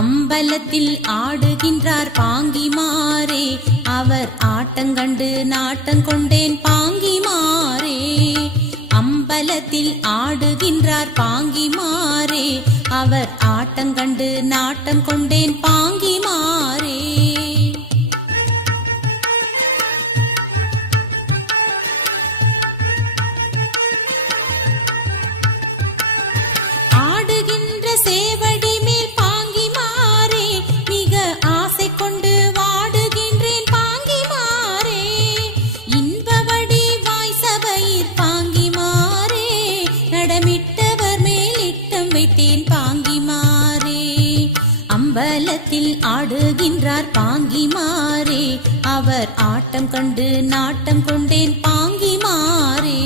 அம்பலத்தில் ஆடுகின்றார் பாங்கிமாரே, அவர் ஆட்டங்கண்டு நாட்டம் கொண்டேன் பாங்கிமாரே. அம்பலத்தில் ஆடுகின்றார் பாங்கிமாரே, அவர் ஆட்டங்கண்டு நாட்டம் கொண்டேன் பாங்கிமாரே. ஆடுகின்ற சேவடி மேல் பாங்கிமாரே, மிக ஆசை கொண்டு வாடுகின்றேன் பாங்கிமாரே. இன்பவடி வாய் சபையிற் பாங்கிமாரே, நடமிட்டவர் மேல் இட்டம் வைத்தேன் பாங்கிமாரே. அம்பலத்தில் ஆடுகின்றார் பாங்கிமாரே, அவர் ஆட்டம் கண்டு நாட்டம் கொண்டேன் பாங்கிமாரே.